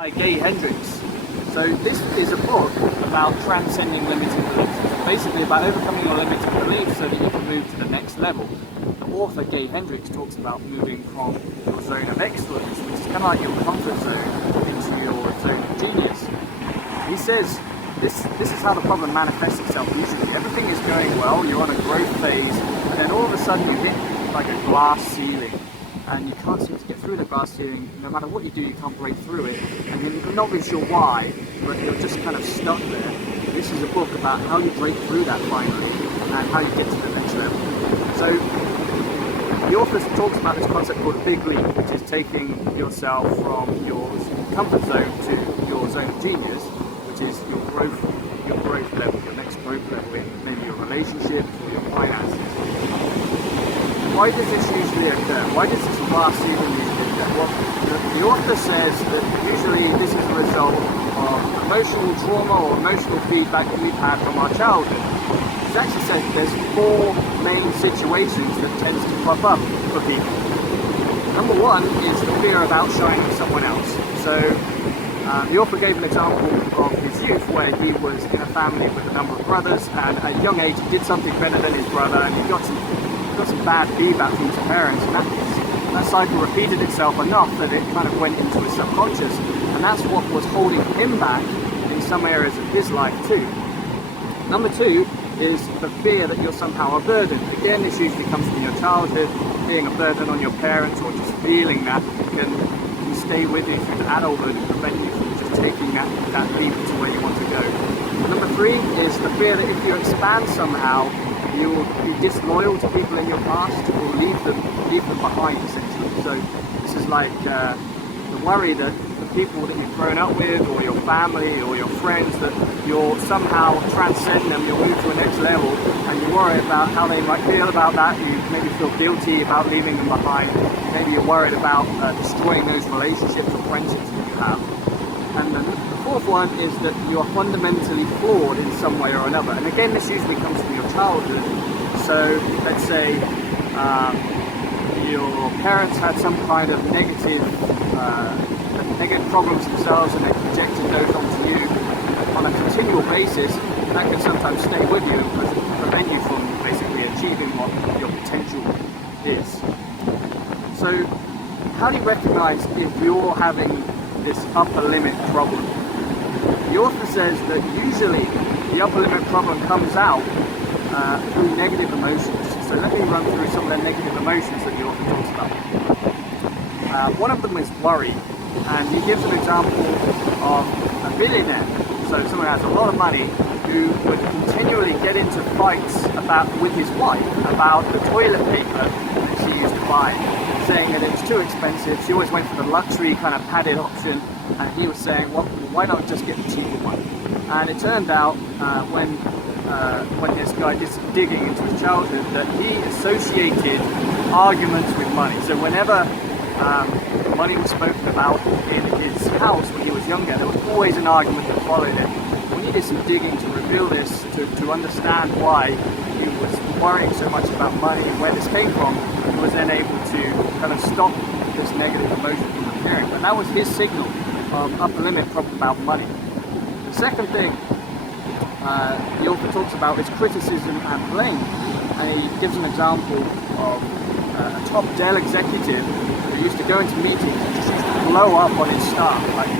By Hendricks. So this is a book about transcending limiting beliefs. It's basically about overcoming your limiting beliefs so that you can move to the next level. The author, Hendricks, talks about moving from your zone of excellence, which is kind of like your comfort zone, into your zone of genius. He says this is how the problem manifests itself usually. Everything is going well, you're on a growth phase, and then all of a sudden you hit like a glass ceiling. And you can't seem to get through the glass ceiling. No matter what you do, you can't break through it. And you're not really sure why, but you're just kind of stuck there. This is a book about how you break through that finally, and how you get to the next level. So the author talks about this concept called a big leap, which is taking yourself from your comfort zone to your zone of genius, which is your growth level, your next growth level in maybe your relationships or your finances. Why does this usually occur? Why does this glass ceiling usually occur? Well, the author says that usually this is a result of emotional trauma or emotional feedback that we've had from our childhood. He actually says there's 4 main situations that tends to pop up for people. Number 1 is the fear of outshining someone else. So the author gave an example of his youth where he was in a family with a number of brothers, and at a young age he did something better than his brother, and he got some bad feedback from his parents, and that cycle repeated itself enough that it kind of went into his subconscious, and that's what was holding him back in some areas of his life too. Number 2 is the fear that you're somehow a burden. Again, this usually comes from your childhood, being a burden on your parents, or just feeling that can stay with you through adulthood and prevent you from just taking that leap to where you want to go. Number 3 is the fear that if you expand somehow, you will be disloyal to people in your past, or leave them behind essentially. So this is like the worry that the people that you've grown up with, or your family, or your friends, that you'll somehow transcend them, you'll move to a next level, and you worry about how they might feel about that. You maybe feel guilty about leaving them behind. Maybe you're worried about destroying those relationships or friendships that you have. And then the 4th one is that you are fundamentally flawed in some way or another. And again, this usually comes from your childhood. So let's say your parents had some kind of negative problems themselves, and they projected those onto you on a continual basis. That can sometimes stay with you and prevent you from basically achieving what your potential is. So how do you recognize if you're having this upper limit problem? The author says that usually the upper limit problem comes out through negative emotions. So let me run through some of the negative emotions that the author talks about. One of them is worry, and he gives an example of a billionaire, so someone who has a lot of money, who would continually get into fights with his wife about the toilet paper that she used to buy, saying that it's too expensive. She always went for the luxury kind of padded option, and he was saying, well, why not just get the cheaper one? And it turned out when this guy did some digging into his childhood, that he associated arguments with money. So whenever money was spoken about in his house when he was younger, there was always an argument that followed it. We needed some digging to reveal this, to understand why he was worrying so much about money and where this came from. He was then able to kind of stop this negative emotion from appearing. But that was his signal of upper limit problem about money. The second thing the author talks about is criticism and blame. And he gives an example of a top Dell executive who used to go into meetings and just used to blow up on his staff, like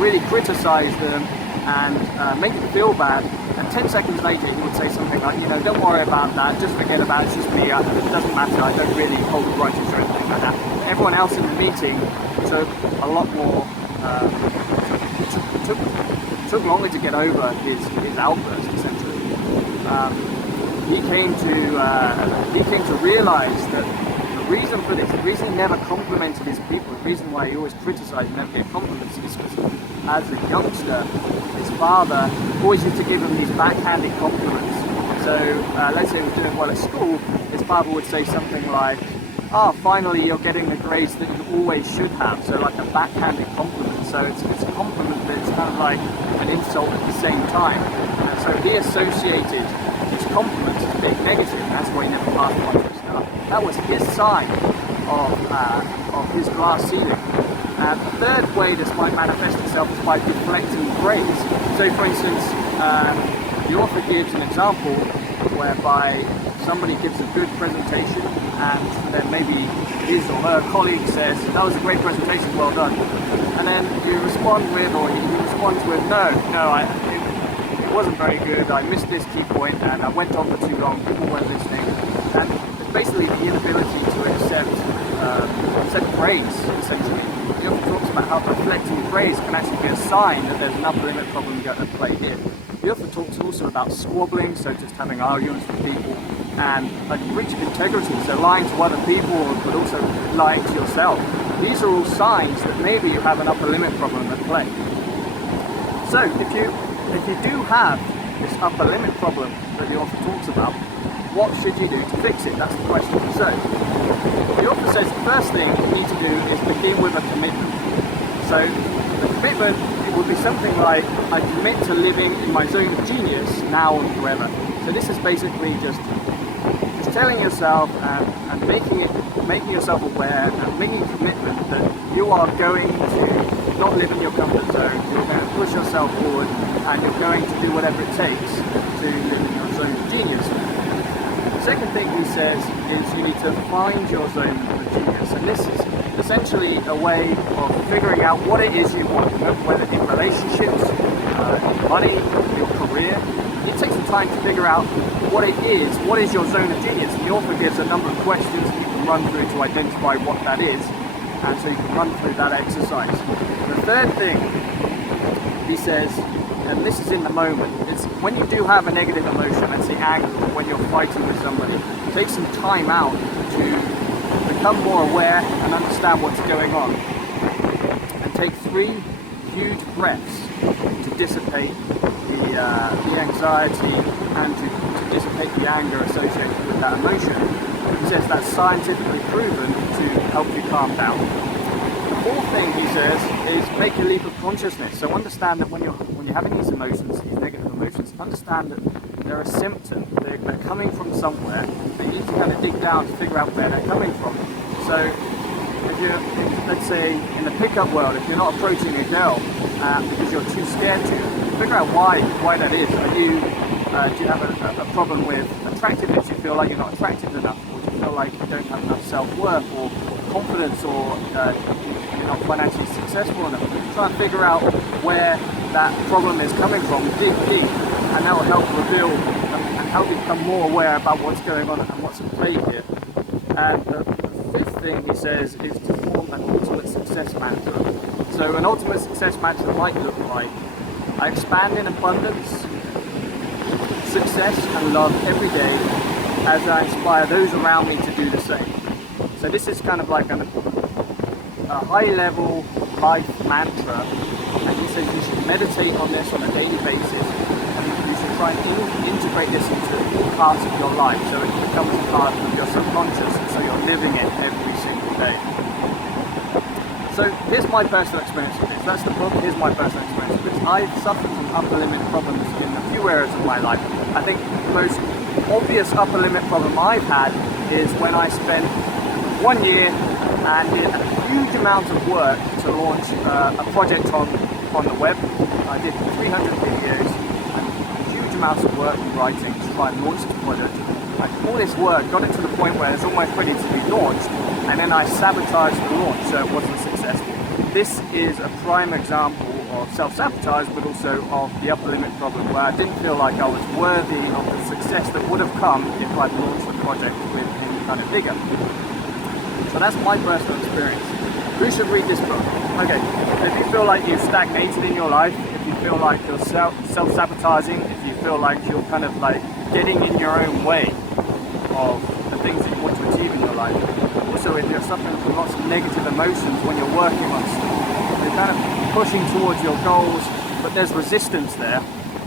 really criticize them and make them feel bad. And 10 seconds later he would say something like, don't worry about that, just forget about it, it's just me, it doesn't matter, I don't really hold grudges or anything like that. Everyone else in the meeting took a lot more, took longer to get over his outburst essentially. He came to realize that the reason for this, the reason he never complimented his people, the reason why he always criticized and never gave compliments, is because as a youngster, his father always used to give him these backhanded compliments. So let's say he was doing well at school, his father would say something like, "Oh, finally you're getting the grades that you always should have." So like a backhanded compliment. So it's a compliment that's kind of like an insult at the same time. And so he associated his compliments as being negative, and that's why he never passed on to his stuff. That was his sign of his glass ceiling. And the third way this might manifest itself is by deflecting praise. So for instance, the author gives an example whereby somebody gives a good presentation and then maybe his or her colleague says, that was a great presentation, well done. And then you respond with, or he responds with, no, it wasn't very good, I missed this key point and I went on for too long, people weren't listening. And it's basically the inability to accept praise, essentially. The author talks about how deflecting praise can actually be a sign that there's an upper limit problem at play here. The author talks also about squabbling, so just having arguments with people, and a breach of integrity, so lying to other people, but also lying to yourself. These are all signs that maybe you have an upper limit problem at play. So if you do have this upper limit problem that the author talks about, what should you do to fix it? That's the question. So the author says the first thing you need to do is begin with a commitment. So the commitment would be something like, I commit to living in my zone of genius now and forever. So this is basically just telling yourself and making yourself aware and making a commitment that you are going to not live in your comfort zone, you're going to push yourself forward and you're going to do whatever it takes to live in your zone of genius. The second thing he says is you need to find your zone of genius, and this is essentially a way of figuring out what it is you want, whether in relationships, money, your career. It takes some time to figure out what is your zone of genius. And the author gives a number of questions that you can run through to identify what that is, and so you can run through that exercise. The third thing he says, and this is in the moment, it's when you do have a negative emotion, let's say anger, when you're fighting with somebody, take some time out to become more aware and understand what's going on, and take 3 huge breaths to dissipate the anxiety and to dissipate the anger associated with that emotion. He says that's scientifically proven to help you calm down. The fourth thing he says is make a leap of consciousness. So understand that when you're having these emotions, these negative emotions, understand that they're a symptom. They're coming from somewhere. And you need to kind of dig down to figure out where they're coming from. So if you're, let's say, in the pickup world, if you're not approaching a girl because you're too scared to, figure out why that is. Do you have a problem with attractiveness? Do you feel like you're not attractive enough? Or do you feel like you don't have enough self-worth or confidence, or you're not financially successful enough? Try and figure out where that problem is coming from, dig deep, and that will help reveal and help you become more aware about what's going on and what's at play here. And the fifth thing he says is to form an ultimate success mantra. So an ultimate success mantra might look like, I expand in abundance, success and love every day as I inspire those around me to do the same. So this is kind of like a high-level life mantra, and he says you should meditate on this on a daily basis. You should try and integrate this into all parts of your life so it becomes a part of your subconscious, and so you're living it every single day. So here's my personal experience with this. That's the book. Here's my personal experience with this. I've suffered from upper limit problems in a few areas of my life. I think the most obvious upper limit problem I've had is when I spent 1 year and did a huge amount of work to launch a project on the web. I did 300 videos and huge amounts of work and writing to try and launch this project. And all this work got it to the point where it's almost ready to be launched, and then I sabotaged the launch so it wasn't successful. This is a prime example of self-sabotage, but also of the upper limit problem, where I didn't feel like I was worthy of the success that would have come if I'd launched the project with any kind of vigor. So that's my personal experience. Who should read this book? Okay, if you feel like you've stagnated in your life, if you feel like you're self-sabotaging, if you feel like you're kind of like getting in your own way of the things that you want to achieve in your life. Also, if you're suffering from lots of negative emotions when you're working on stuff, you're kind of pushing towards your goals, but there's resistance there,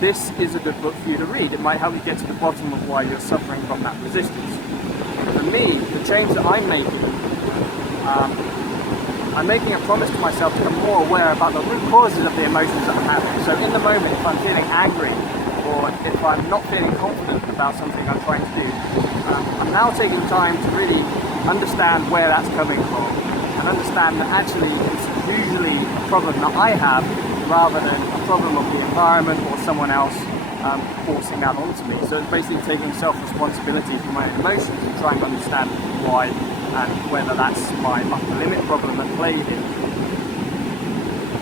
this is a good book for you to read. It might help you get to the bottom of why you're suffering from that resistance. For me, the change that I'm making a promise to myself to become more aware about the root causes of the emotions that I'm having. So in the moment, if I'm feeling angry, or if I'm not feeling confident about something I'm trying to do, I'm now taking time to really understand where that's coming from, and understand that actually it's usually a problem that I have rather than a problem of the environment or someone else forcing that onto me. So it's basically taking self-responsibility for my emotions and trying to understand why and whether that's my upper limit problem at play here.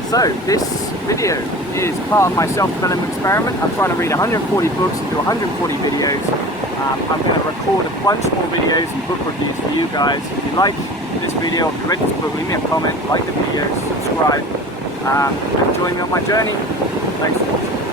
So this video is part of my self-development experiment. I'm trying to read 140 books and do 140 videos. I'm going to record a bunch more videos and book reviews for you guys. If you like this video, if you read this book, leave me a comment, like the video, subscribe, and join me on my journey. Thanks for watching.